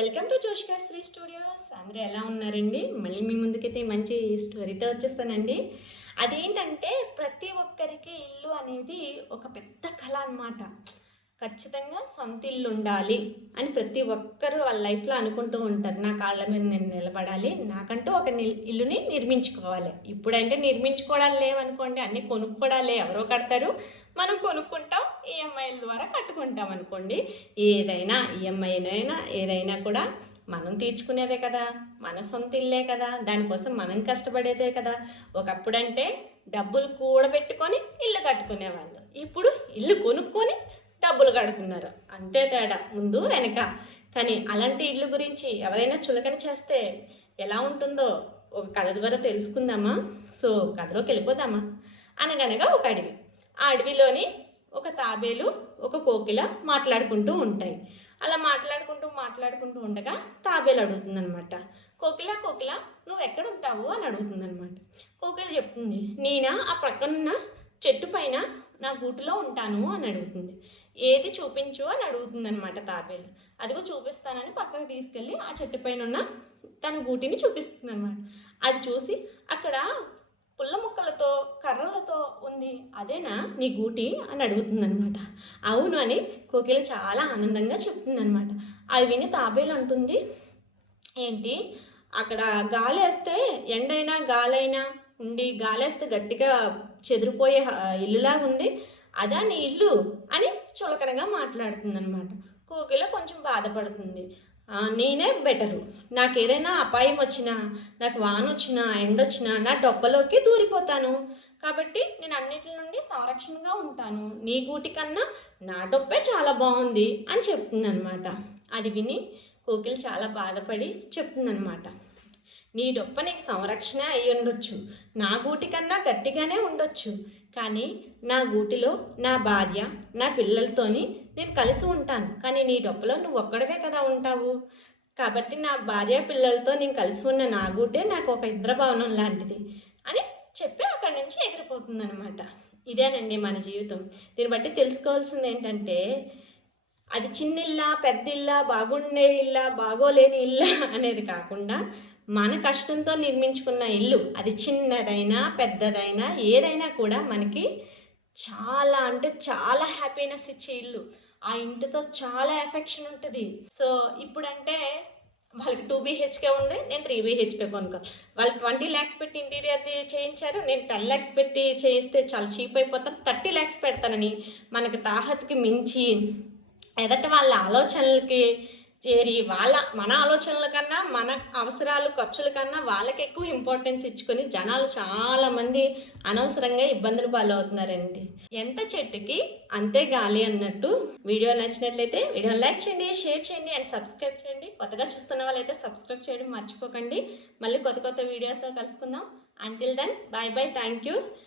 Welcome to Joshka Sri studios. అందరూ ఎలా ఉన్నారండి? మళ్ళీ మీ ముందుకైతే మంచి స్టోరీతో వచ్చేస్తానండి. అదేంటంటే ప్రతి ఒక్కరికి ఇల్లు అనేది ఒక పెద్ద కళ అన్నమాట. ఖచ్చితంగా సొంత ఇల్లు ఉండాలి అని ప్రతి ఒక్కరు వాళ్ళ లైఫ్లో అనుకుంటూ ఉంటారు. నా కాళ్ళ మీద నేను నిలబడాలి, నాకంటూ ఒక ఇల్లుని నిర్మించుకోవాలి. ఇప్పుడంటే నిర్మించుకోవడాలు లేవనుకోండి, అన్నీ కొనుక్కోవడాలే. ఎవరో కడతారు, మనం కొనుక్కుంటాం, ఈఎంఐల ద్వారా కట్టుకుంటాం అనుకోండి. ఏదైనా ఈఎంఐనైనా ఏదైనా కూడా మనం తీర్చుకునేదే కదా, మన సొంత ఇల్లే కదా, దానికోసం మనం కష్టపడేదే కదా. ఒకప్పుడంటే డబ్బులు కూడబెట్టుకొని ఇల్లు కట్టుకునేవాళ్ళు, ఇప్పుడు ఇల్లు కొనుక్కొని డబ్బులు కడుతున్నారు. అంతే తేడా, ముందు వెనక. కానీ అలాంటి ఇల్లు గురించి ఎవరైనా చులకన చేస్తే ఎలా ఉంటుందో ఒక కథ ద్వారా తెలుసుకుందామా? సో కథలోకి వెళ్ళిపోదామా? అనగనగా ఒక అడవి. ఆ అడవిలోని ఒక తాబేలు, ఒక కోకిల మాట్లాడుకుంటూ ఉంటాయి. అలా మాట్లాడుకుంటూ ఉండగా తాబేలు అడుగుతుందనమాట, కోకిల కోకిల నువ్వు ఎక్కడ ఉంటావు అని అడుగుతుందనమాట. కోకిల చెప్తుంది, నేనా ఆ ప్రక్కనున్న చెట్టు పైన నా గూటిలో ఉంటాను అని అడుగుతుంది. ఏది చూపించు అని అడుగుతుందనమాట తాబేలు. అదిగో చూపిస్తానని పక్కకు తీసుకెళ్ళి ఆ చెట్టు పైన ఉన్న తన గూటిని చూపిస్తుంది అనమాట. అది చూసి అక్కడ పుల్ల ముక్కలతో కర్రలతో ఉంది, అదేనా నీ గూటి అని అడుగుతుందనమాట. అవును అని కోకిల చాలా ఆనందంగా చెప్తుందనమాట. అది విని తాబేలు అంటుంది, ఏంటి అక్కడ గాలేస్తే ఎండైనా గాలైనా ఉండి గాలేస్తే గట్టిగా చెదిరిపోయే ఇల్లులాగా ఉంది, అదా నీ ఇల్లు అని చులకనగా మాట్లాడుతుందనమాట. కోకిల కొంచెం బాధపడుతుంది. నేనే బెటరు, నాకు ఏదైనా అపాయం వచ్చినా, నాకు వాన వచ్చినా ఎండ వచ్చినా నా డొప్పలోకి దూరిపోతాను, కాబట్టి నేను అన్నిటి నుండి సంరక్షణగా ఉంటాను, నీ గూటి కన్నా నా డొప్పే చాలా బాగుంది అని చెప్తుందనమాట. అది విని కోకిల చాలా బాధపడి చెప్తుందనమాట, నీ డొప్ప నీకు సంరక్షణ అయి ఉండొచ్చు, నా గూటి కన్నా గట్టిగానే ఉండొచ్చు, కానీ నా గూటిలో నా భార్య నా పిల్లలతోని నేను కలిసి ఉంటాను, కానీ నీ డొప్పలో నువ్వు ఒక్కడవే కదా ఉంటావు, కాబట్టి నా భార్య పిల్లలతో నేను కలిసి ఉన్న నా గూటే నాకు ఒక ఇంద్రభవనం లాంటిది అని చెప్పి అక్కడి నుంచి ఎగిరిపోతుందనమాట. ఇదేనండి మన జీవితం. దీన్ని బట్టి తెలుసుకోవాల్సింది ఏంటంటే, అది చిన్నిల్లా పెద్దిల్లా, బాగుండే ఇల్లా బాగోలేని ఇల్లా అనేది కాకుండా మన కష్టంతో నిర్మించుకున్న ఇల్లు, అది చిన్నదైనా పెద్దదైనా ఏదైనా కూడా మనకి చాలా అంటే చాలా హ్యాపీనెస్ ఇచ్చే ఇల్లు. ఆ ఇంటితో చాలా ఎఫెక్షన్ ఉంటుంది. సో ఇప్పుడంటే వాళ్ళకి 2 BHK ఉంది, నేను 3 BHK కొనుక్కో. వాళ్ళు 20 lakhs పెట్టి ఇంటీరియర్ చేయించారు, నేను 10 lakhs పెట్టి చేయిస్తే చాలా చీప్ అయిపోతాను, 30 lakhs పెడతానని మనకి తాహత్కి మించి ఎదట వాళ్ళ ఆలోచనలకి చేరి మన ఆలోచనల కన్నా మన అవసరాలు ఖర్చుల కన్నా వాళ్ళకి ఎక్కువ ఇంపార్టెన్స్ ఇచ్చుకొని జనాలు చాలామంది అనవసరంగా ఇబ్బందులు పాలవుతున్నారండి. ఎంత చెట్టుకి అంతే గాలి అన్నట్టు. వీడియో నచ్చినట్లయితే వీడియోని లైక్ చేయండి, షేర్ చేయండి అండ్ సబ్స్క్రైబ్ చేయండి. కొత్తగా చూస్తున్న వాళ్ళైతే సబ్స్క్రైబ్ చేయడం మర్చిపోకండి. మళ్ళీ కొత్త వీడియోతో కలుసుకుందాం. Until then, bye bye, thank you.